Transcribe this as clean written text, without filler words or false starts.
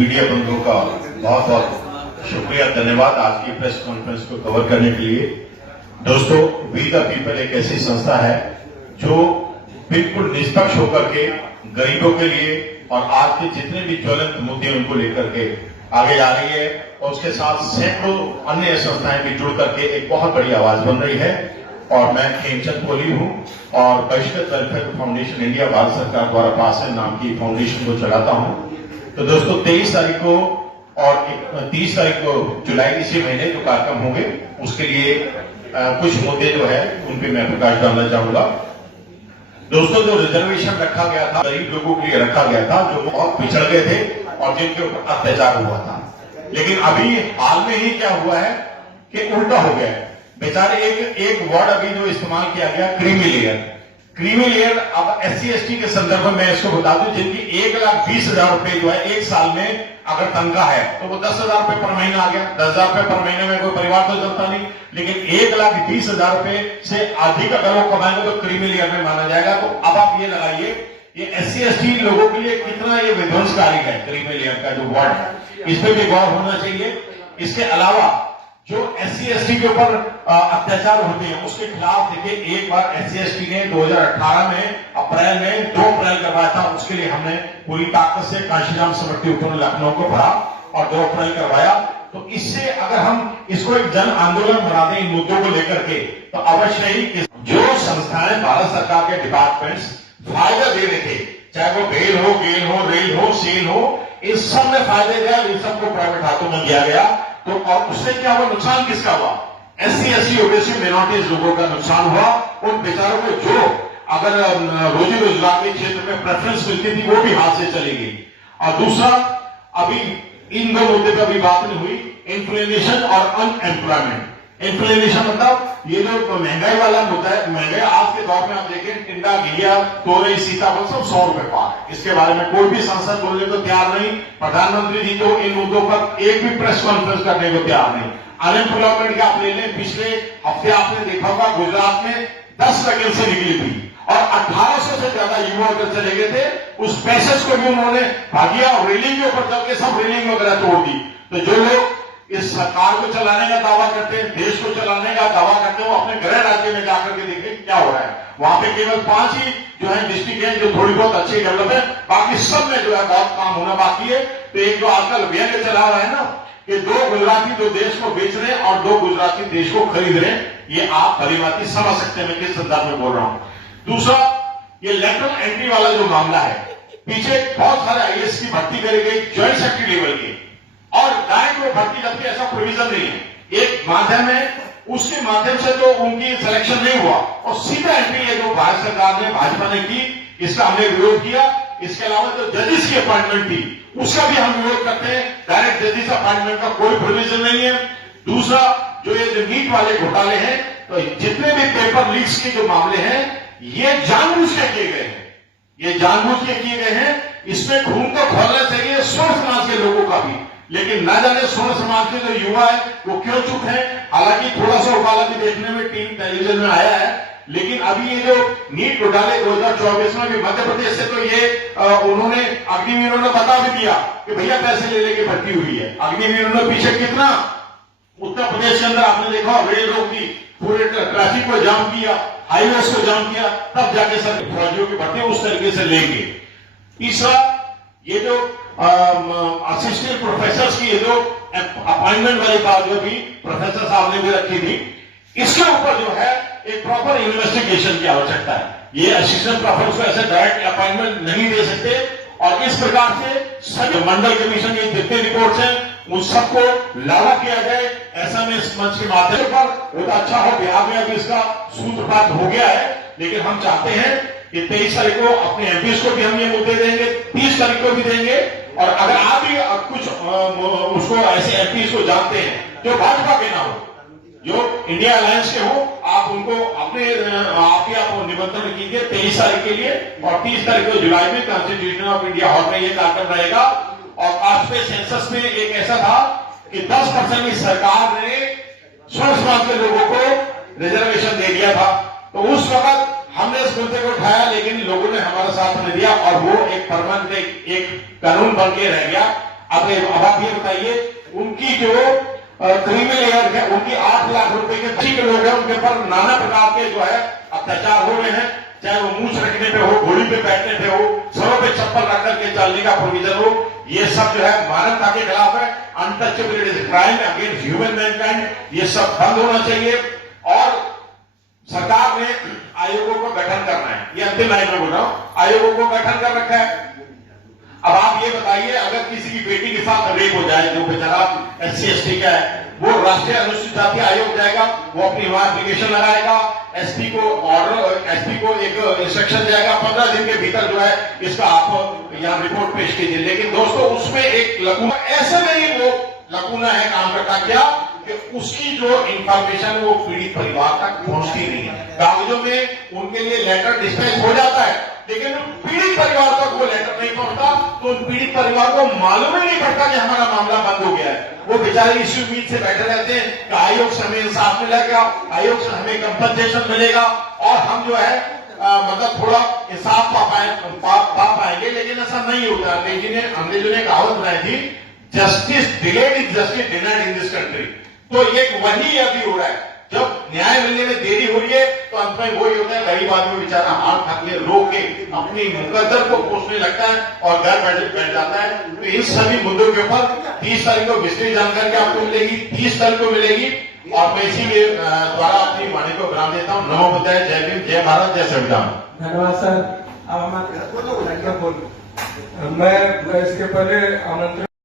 Media बंधुओं का बहुत बहुत शुक्रिया, धन्यवाद आज की प्रेस कॉन्फ्रेंस को कवर करने के लिए। दोस्तों, वी द पीपल एक ऐसी संस्था है जो बिल्कुल निष्पक्ष होकर के गरीबों के लिए और आज के जितने भी ज्वलंत मुद्दे उनको लेकर के आगे जा रही है, और उसके साथ सैकड़ों अन्य संस्थाएं भी जुड़ करके एक बहुत बड़ी आवाज बन रही है। और मैं खेमचंद कोहली हूं और बहिष्कृत वेलफेयर फाउंडेशन इंडिया भारत सरकार द्वारा पास है नाम की फाउंडेशन को चलाता हूं। तो दोस्तों, 23 तारीख को और 30 तारीख को जुलाई इसी महीने जो कार्यक्रम होंगे उसके लिए कुछ मुद्दे जो है उन पे मैं प्रकाश डालना चाहूंगा। दोस्तों, जो रिजर्वेशन रखा गया था गरीब लोगों के लिए रखा गया था, जो बहुत पिछड़ गए थे और जिनके ऊपर अत्याचार हुआ था, लेकिन अभी हाल में ही क्या हुआ है कि उल्टा हो गया है। बेचारे एक वर्ड अभी जो इस्तेमाल किया गया, क्रीमी लेयर। अब SC/ST के संदर्भ में मैं इसको बता दूं, जिनकी 1,20,000 रुपए जो है एक साल में अगर तनख्वाह है तो वो 10,000 रुपए पर महीना आ गया। 10,000 रुपए पर महीने में कोई परिवार तो चलता नहीं, लेकिन 1,20,000 रुपए से अधिक अगर वो कमाएंगे तो क्रीमी लेयर में माना जाएगा। तो अब आप ये लगाइए, ये SC/ST लोगों के लिए कितना ये विध्वंसकारी है क्रीमी लेयर का जो वर्ड है, इस पर भी गौर होना चाहिए। इसके अलावा जो SC/ST के ऊपर अत्याचार होते हैं उसके खिलाफ देखिए, एक बार SC/ST ने 2018 में अप्रैल में 2 अप्रैल करवाया था, उसके लिए हमने पूरी ताकत से कांशीराम समर्थी उपवन लखनऊ को भरा और 2 अप्रैल करवाया। तो इससे अगर हम इसको एक जन आंदोलन बना दें इन मुद्दों को लेकर के, तो अवश्य ही जो संस्थाएं भारत सरकार के डिपार्टमेंट्स फायदा दे रहे थे, चाहे वो बेल हो, गेल हो, रेल हो, सेल हो, इन सब में फायदे दिया, इन सबको प्राइवेट हाथों में दिया गया। तो और उससे क्या हुआ, नुकसान किसका हुआ? SC/ST ओबीसी माइनॉरिटीज लोगों का नुकसान हुआ। उन बेचारों को जो अगर रोजी रोजगार के क्षेत्र में प्रेफरेंस मिलती थी वो भी हाथ से चली गई। और दूसरा, अभी इन दो मुद्दे पर भी बात नहीं हुई, इन्फ्लेशन और अनएम्प्लॉयमेंट। इन्फ्लेशन मतलब ये जो महंगाई वाला मुद्दा है, महंगाई आज के दौर में आप देखें, टिंडा, घिया, तोरई, सीताफल सब 100 रुपए पार है। इसके बारे में कोई भी सांसद बोलने को तैयार नहीं। प्रधानमंत्री जी तो इन मुद्दों पर एक भी प्रेस कॉन्फ्रेंस करने को तैयार नहीं। अनएम्प्लॉयमेंट का आप ले लें, पिछले हफ्ते आपने देखा होगा गुजरात में 10 वैकेंसी निकली थी और 1800 से ज्यादा युवा अगर चले गए थे। उस पैसेज को भी उन्होंने भागिया और रेलिंग के ऊपर चल के सब रेलिंग वगैरह तोड़ दी। तो जो लोग इस सरकार को चलाने का दावा करते हैं, देश को चलाने का दावा करते हैं, वो अपने गृह राज्य में जाकर के देखें क्या हो रहा है। वहां पे केवल 5 ही जो है डिस्ट्रिक्ट है जो थोड़ी बहुत अच्छी डेवलप है, बाकी सब में जो है बहुत काम होना बाकी है। तो एक जो आजकल व्यंग्य चला रहा है ना कि 2 गुजराती जो देश को बेच रहे हैं और 2 गुजराती देश को खरीद रहे हैं, ये आप भलीभांति समझ सकते हैं मैं किस संदर्भ में बोल रहा हूं। दूसरा, ये लेटरल एंट्री वाला जो मामला है, पीछे बहुत सारे IAS की भर्ती करी गई ज्वाइंट सेक्रेटरी लेवल की, और डायरेक्ट वो भर्ती जबकि ऐसा प्रोविजन नहीं है। एक माध्यम है, उसके माध्यम से तो उनकी सिलेक्शन नहीं हुआ और सीधा एंट्री है जो भारत सरकार ने, भाजपा ने की, इसका हमने विरोध किया। इसके अलावा जो जजेस की अपॉइंटमेंट थी उसका भी हम विरोध करते हैं। डायरेक्ट जजेस अपॉइंटमेंट का कोई प्रोविजन नहीं है। दूसरा, जो ये जो नीट वाले घोटाले हैं, तो जितने भी पेपर लीक्स के जो मामले हैं, ये जानबूझ के किए गए हैं, ये जानबूझ के किए गए हैं। इसमें खून तो खोलना चाहिए स्वर्ण समाज के लोगों का भी, लेकिन न जाने स्वर्ण समाज के जो युवा है वो क्यों चुप है। हालांकि थोड़ा सा उबाला भी देखने में टीवी टेलीविजन में आया है, लेकिन अभी ये जो नीट घोटाले 2024 में भी मध्य प्रदेश से तो ये उन्होंने अग्निवीरों ने बता भी दिया कि भैया पैसे ले लेके भर्ती हुई है। अग्निवीरों ने पीछे कितना उत्तर प्रदेश के अंदर आपने देखा, रेल रोकी, पूरे ट्रैफिक को जाम किया, हाईवेज को जाम किया, तब जाके सर फौजियों की भर्ती उस तरीके से लेंगे। तीसरा, ये जो असिस्टेंट प्रोफेसर की ये जो अपॉइंटमेंट वाली बात जो भी प्रोफेसर साहब ने भी रखी थी, इसके ऊपर जो है एक प्रॉपर इन्वेस्टिगेशन की आवश्यकता है। ये असिस्टेंट प्रोफेसर को ऐसे डायरेक्ट अपॉइंटमेंट नहीं दे सकते और इस प्रकार से सभी मंडल कमीशन की जितनी रिपोर्ट्स हैं उन सबको लागू किया जाए, ऐसा में इस मंच के माध्यम पर बहुत अच्छा हो। बिहार में अभी इसका सूत्रपात हो गया है, लेकिन हम चाहते हैं कि 23 तारीख को अपने एमपीज को भी हम ये मुद्दे देंगे, 30 तारीख को भी देंगे। और अगर आप भी कुछ उसको ऐसे एमपीज को जानते हैं जो भाजपा के ना हो, जो इंडिया अलायंस के हो, आप उनको अपने आप निमंत्रण कीजिए 23 तारीख के लिए। और 30 तारीख को जुलाई में कॉन्स्टिट्यूशन ऑफ इंडिया हॉल में यह कार्यक्रम रहेगा। और आज पे सेंसस में एक ऐसा था कि 10% की सरकार ने स्वर्ण समाज के लोगों को रिजर्वेशन दे दिया था। तो उस वक्त हमने इस मुद्दे को उठाया, लेकिन लोगों ने हमारा साथ नहीं दिया और वो एक परमानेंट एक कानून बन के रह गया। अब आप ये बताइए, उनकी जो क्रीमी लेयर है, उनकी 8 लाख रुपए के अच्छी के लोग हैं, उनके पर नाना प्रकार के जो है अत्याचार हो रहे हैं, चाहे वो मूछ रखने पे हो, घोड़ी पे बैठने पे हो, सरों पे चप्पल रख करके चलने का प्रोविजन हो, ये सब जो है मानवता के खिलाफ है। Untouchability is crime against human Mankind, ये सब बंद होना चाहिए। और सरकार ने आयोगों का गठन करना है, ये अंतिम लाइन में बोल रहा हूं, आयोगों को गठन कर रखा है। अब आप ये बताइए, अगर किसी की बेटी के साथ रेप हो जाए, जो बेचारा SC/ST का है, वो राष्ट्रीय अनुसूचित जाति आयोग जाएगा, वो अपनी वहां एप्लीकेशन लगाएगा, एसपी को एक इंस्ट्रक्शन जाएगा, 15 दिन के भीतर जो है इसका आप यहाँ रिपोर्ट पेश कीजिए। लेकिन दोस्तों, उसमें एक लकूना, ऐसे नहीं वो लकूना है काम का, क्या कि उसकी जो इंफॉर्मेशन वो पीड़ित परिवार तक पहुंचती नहीं है। कागजों में उनके लिए लेटर डिस्पैच हो जाता है, लेकिन पीड़ित परिवार तक वो लेटर नहीं पहुंचता, तो उन पीड़ित परिवार को मालूम ही नहीं पड़ता कि हमारा मामला बंद हो गया है। वो बेचारे इसी उम्मीद से बैठे रहते हैं कि आयोग से हमें इंसाफ मिलेगा, आयोग से हमें कंपनसेशन मिलेगा और हम जो है मतलब थोड़ा इंसाफ पा पाएंगे। लेकिन ऐसा नहीं होता। अंग्रेजों ने कहावत बनाई थी, justice delayed is justice denied in this country. तो ये वही अभी हो रहा है, जब न्याय मिलने में देरी हो रही है तो अंत में वही होता है, गरीब आदमी बेचारा हाथ थकले रो के अपनी मुकद्दर को कोसने लगता है और घर बैठ जाता है। तो इन सभी मुद्दों के ऊपर 30 तारीख को विस्तृत जानकारी आपको मिलेगी, 30 तारीख को मिलेगी। और मैं इसी के द्वारा अपनी वाणी को विराम देता हूँ। नमो बुद्धाय, जय भीम, जय भारत, जय संविधान। धन्यवाद सर। अब हमारे मैं इसके पहले आमंत्रण